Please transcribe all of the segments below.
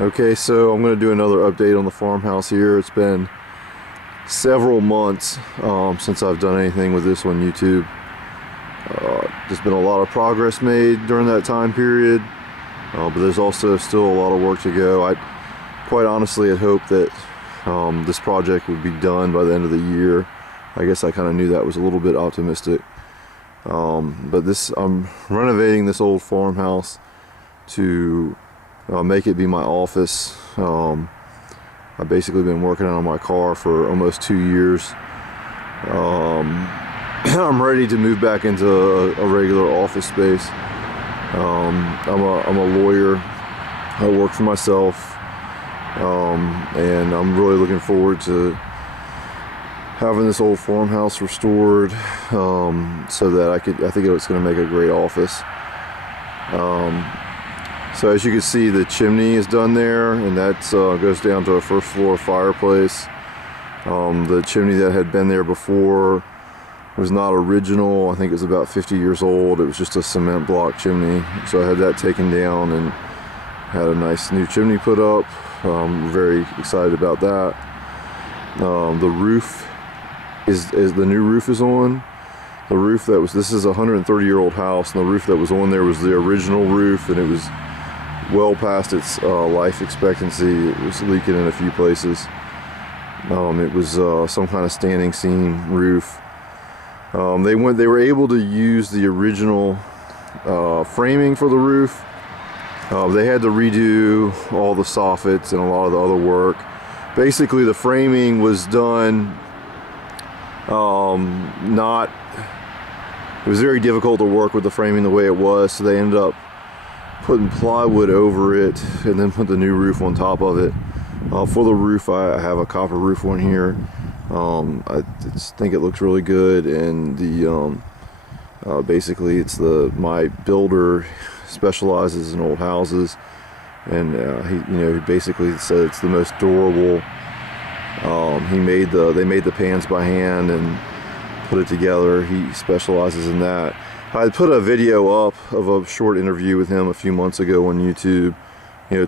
Okay, so I'm going to do another update on the farmhouse here. It's been several months since I've done anything with this on YouTube. There's been a lot of progress made during that time period, but there's also still a lot of work to go. I quite honestly had hoped that this project would be done by the end of the year. I guess I kind of knew that was a little bit optimistic. But I'm renovating this old farmhouse to make it be my office. I've basically been working on my car for almost 2 years. I'm ready to move back into a regular office space. I'm a lawyer. I work for myself, and I'm really looking forward to having this old farmhouse restored, so that I think it's going to make a great office. So as you can see, the chimney is done there, and that goes down to a first floor fireplace. The chimney that had been there before was not original. I think it was about 50 years old. It was just a cement block chimney. So I had that taken down and had a nice new chimney put up. Very excited about that. The roof is the new roof is on. The roof this is a 130-year-old house, and the roof that was on there was the original roof, and it was well past its life expectancy. It was leaking in a few places. It was some kind of standing seam roof. They were able to use the original framing for the roof. They had to redo all the soffits and a lot of the other work. Basically, the framing was done it was very difficult to work with the framing the way it was, so they ended up putting plywood over it and then put the new roof on top of it. For the roof, I have a copper roof on here. I just think it looks really good, and basically my builder specializes in old houses, and he basically said it's the most durable. They made the pans by hand and put it together. He specializes in that. I put a video up of a short interview with him a few months ago on YouTube,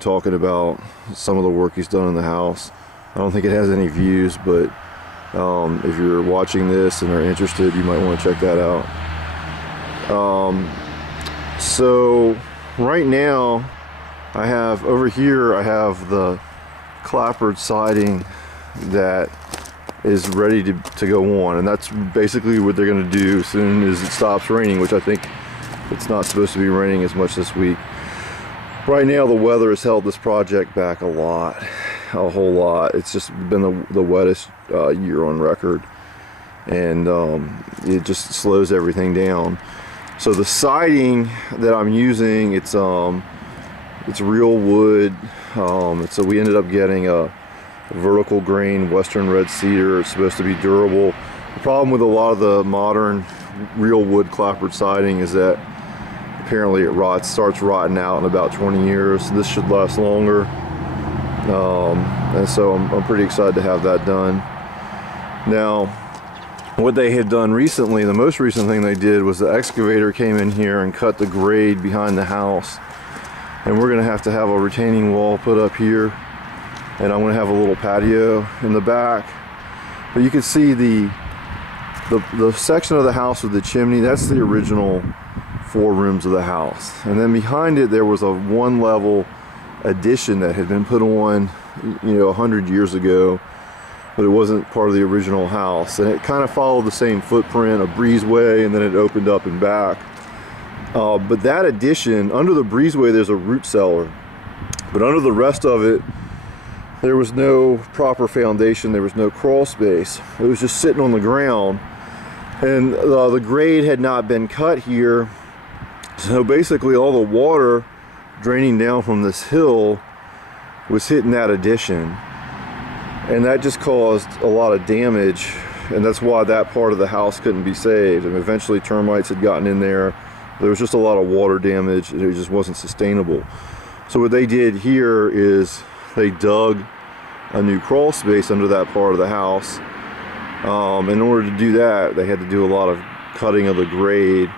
talking about some of the work he's done in the house. I don't think it has any views, but if you're watching this and are interested, you might want to check that out. So right now I have the clapboard siding that is ready to go on, and that's basically what they're going to do as soon as it stops raining, which I think it's not supposed to be raining as much this week. Right now the weather has held this project back a whole lot. It's just been the wettest year on record, and it just slows everything down. So the siding that I'm using, it's real wood. So we ended up getting a vertical grain Western red cedar. It's supposed to be durable. The problem with a lot of the modern real wood clapboard siding is that apparently it starts rotting out in about 20 years. This should last longer, and so I'm pretty excited to have that done. Now, what they had done recently, the most recent thing they did was the excavator came in here and cut the grade behind the house, and we're going to have a retaining wall put up here, and I'm going to have a little patio in the back. But you can see the section of the house with the chimney, that's the original 4 rooms of the house. And then behind it there was a 1-level addition that had been put on 100 years ago, but it wasn't part of the original house, and it kind of followed the same footprint, a breezeway, and then it opened up and back. But that addition, under the breezeway there's a root cellar, but under the rest of it there was no proper foundation, there was no crawl space. It was just sitting on the ground, and the grade had not been cut here. So basically all the water draining down from this hill was hitting that addition, and that just caused a lot of damage, and that's why that part of the house couldn't be saved. And eventually termites had gotten in there. There was just a lot of water damage, and it just wasn't sustainable. So what they did here is they dug a new crawl space under that part of the house. In order to do that, they had to do a lot of cutting of the grade,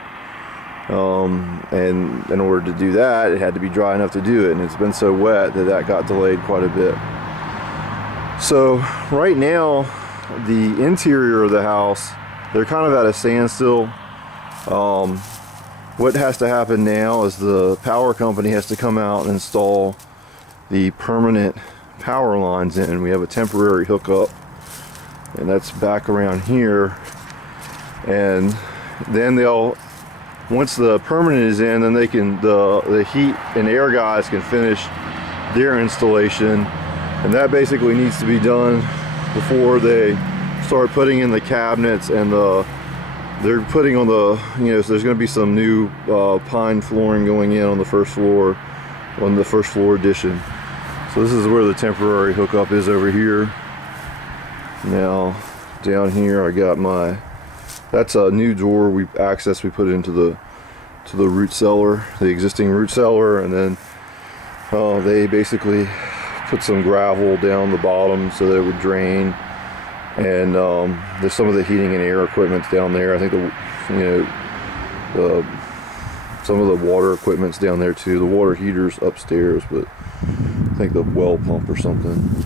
And in order to do that, it had to be dry enough to do it, and it's been so wet that that got delayed quite a bit. So right now, the interior of the house, they're kind of at a standstill. What has to happen now is the power company has to come out and install the permanent power lines in. We have a temporary hookup, and that's back around here. And then once the permanent is in, then they can, the heat and air guys can finish their installation, and that basically needs to be done before they start putting in the cabinets, and they're putting on the, so there's going to be some new pine flooring going in on the first floor addition. So this is where the temporary hookup is over here. Now down here I got that's a new door we put into the root cellar, the existing root cellar, and then they basically put some gravel down the bottom so that it would drain. And there's some of the heating and air equipment's down there. I think some of the water equipment's down there too. The water heater's upstairs, but I think the well pump or something.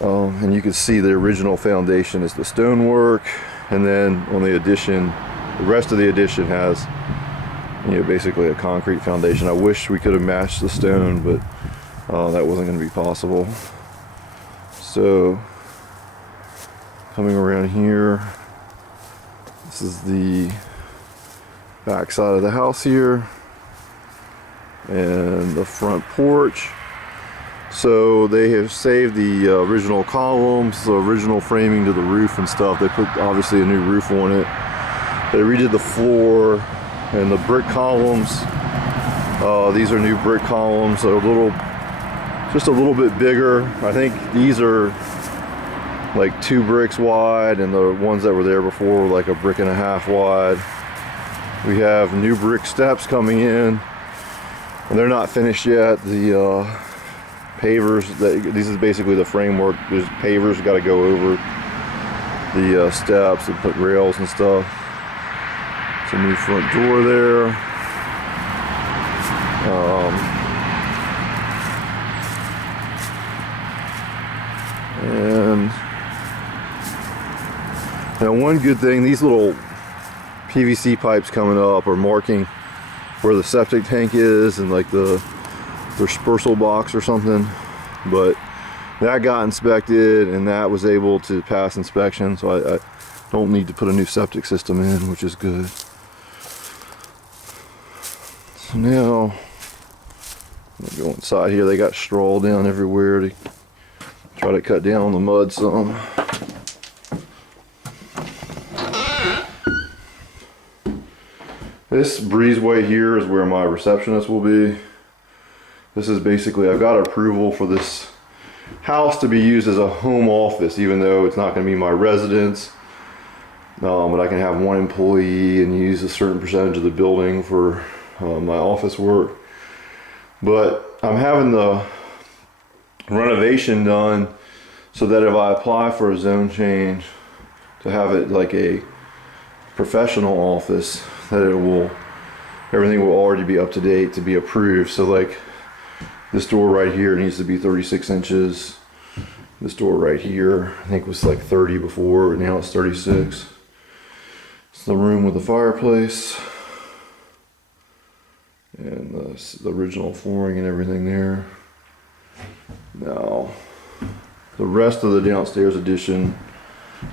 And you can see the original foundation is the stonework, and then on the addition, the rest of the addition has basically a concrete foundation. I wish we could have matched the stone, but that wasn't going to be possible. So coming around here, this is the back side of the house here, and the front porch. So they have saved the original columns, the original framing to the roof and stuff. They put obviously a new roof on it. They redid the floor and the brick columns. These are new brick columns. They're just a little bit bigger. I think these are like 2 bricks wide, and the ones that were there before were like 1.5 bricks wide. We have new brick steps coming in, and they're not finished yet. The pavers, this is basically the framework. There's pavers got to go over the steps and put rails and stuff. It's a new front door there. And now one good thing, these little PVC pipes coming up are marking where the septic tank is and like the dispersal box or something, but that got inspected and that was able to pass inspection, so I don't need to put a new septic system in, which is good. So now I'm gonna go inside here. They got straw down everywhere to try to cut down on the mud some. This breezeway here is where my receptionist will be. This is basically, I've got approval for this house to be used as a home office, even though it's not going to be my residence. But I can have one employee and use a certain percentage of the building for my office work. But I'm having the renovation done so that if I apply for a zone change to have it like a professional office, that everything will already be up to date to be approved. So like this door right here needs to be 36 inches. This door right here, I think was like 30 before, but now it's 36. It's the room with the fireplace and the original flooring and everything there. Now, the rest of the downstairs addition,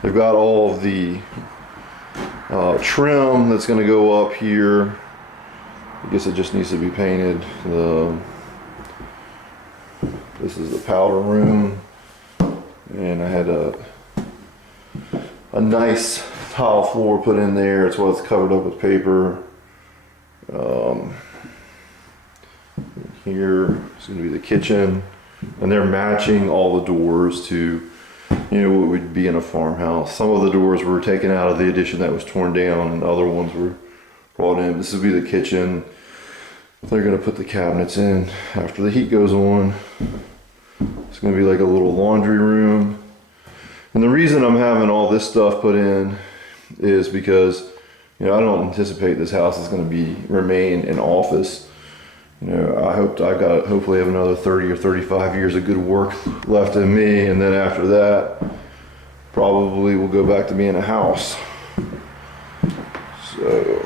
they've got all of the trim that's going to go up here. I guess it just needs to be painted. This is the powder room, and I had a nice tile floor put in there. It's what's covered up with paper. Here is going to be the kitchen, and they're matching all the doors to what would be in a farmhouse. Some of the doors were taken out of the addition that was torn down, and other ones were brought in. This would be the kitchen. They're going to put the cabinets in after the heat goes on. It's going to be like a little laundry room. And the reason I'm having all this stuff put in is because you know, I don't anticipate this house is going to remain an office. You know, hopefully have another 30 or 35 years of good work left in me, and then after that, probably we'll go back to being a house. So.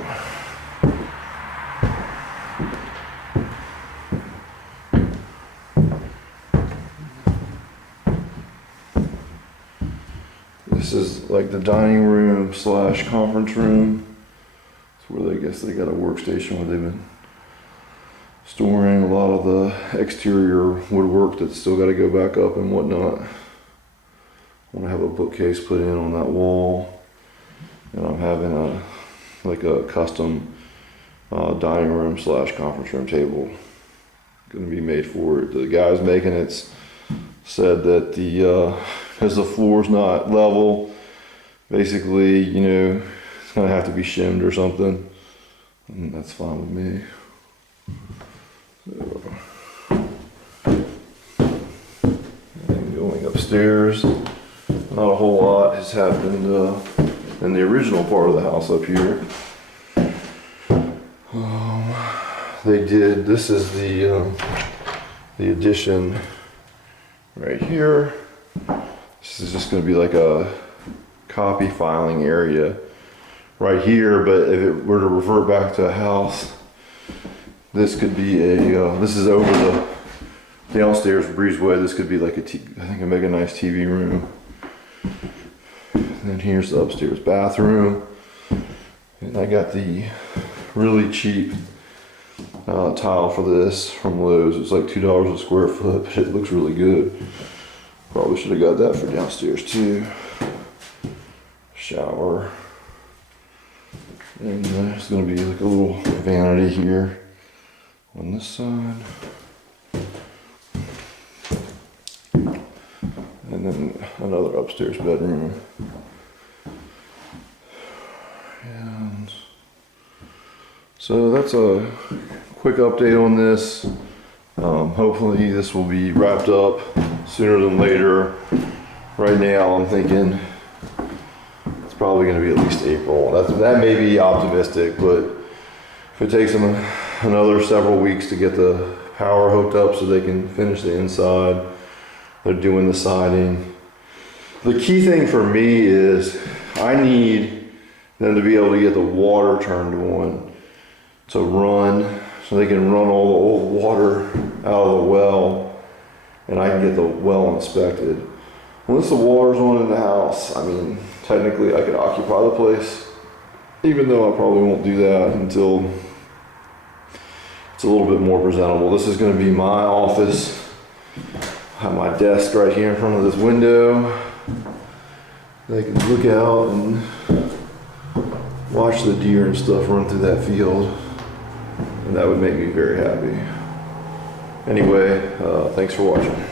This is like the dining room slash conference room. It's where I guess they got a workstation where they've been storing a lot of the exterior woodwork that's still got to go back up and whatnot. I want to have a bookcase put in on that wall, and I'm having a custom dining room slash conference room table going to be made for it. The guys making it said that because the floor's not level, basically, you know, it's gonna have to be shimmed or something, and that's fine with me. So, and going upstairs, not a whole lot has happened in the original part of the house up here. This is the addition right here. This is just going to be like a copy filing area right here, but if it were to revert back to a house, this could be this is over the downstairs breezeway. This could be like I think a mega nice TV room. And then here's the upstairs bathroom. And I got the really cheap tile for this from Lowe's. It's like $2 a square foot, but it looks really good. Probably should have got that for downstairs too. Shower. And there's going to be like a little vanity here on this side. And then another upstairs bedroom. And so that's a quick update on this. Hopefully this will be wrapped up sooner than later. Right now I'm thinking it's probably going to be at least April. That may be optimistic, but if it takes them another several weeks to get the power hooked up so they can finish the inside, they're doing the siding. The key thing for me is I need them to be able to get the water turned on to run, so they can run all the old water out of the well, and I can get the well inspected. Once the water's on in the house, I mean, technically I could occupy the place, even though I probably won't do that until it's a little bit more presentable. This is going to be my office. I have my desk right here in front of this window. They can look out and watch the deer and stuff run through that field. And that would make me very happy. Anyway, thanks for watching.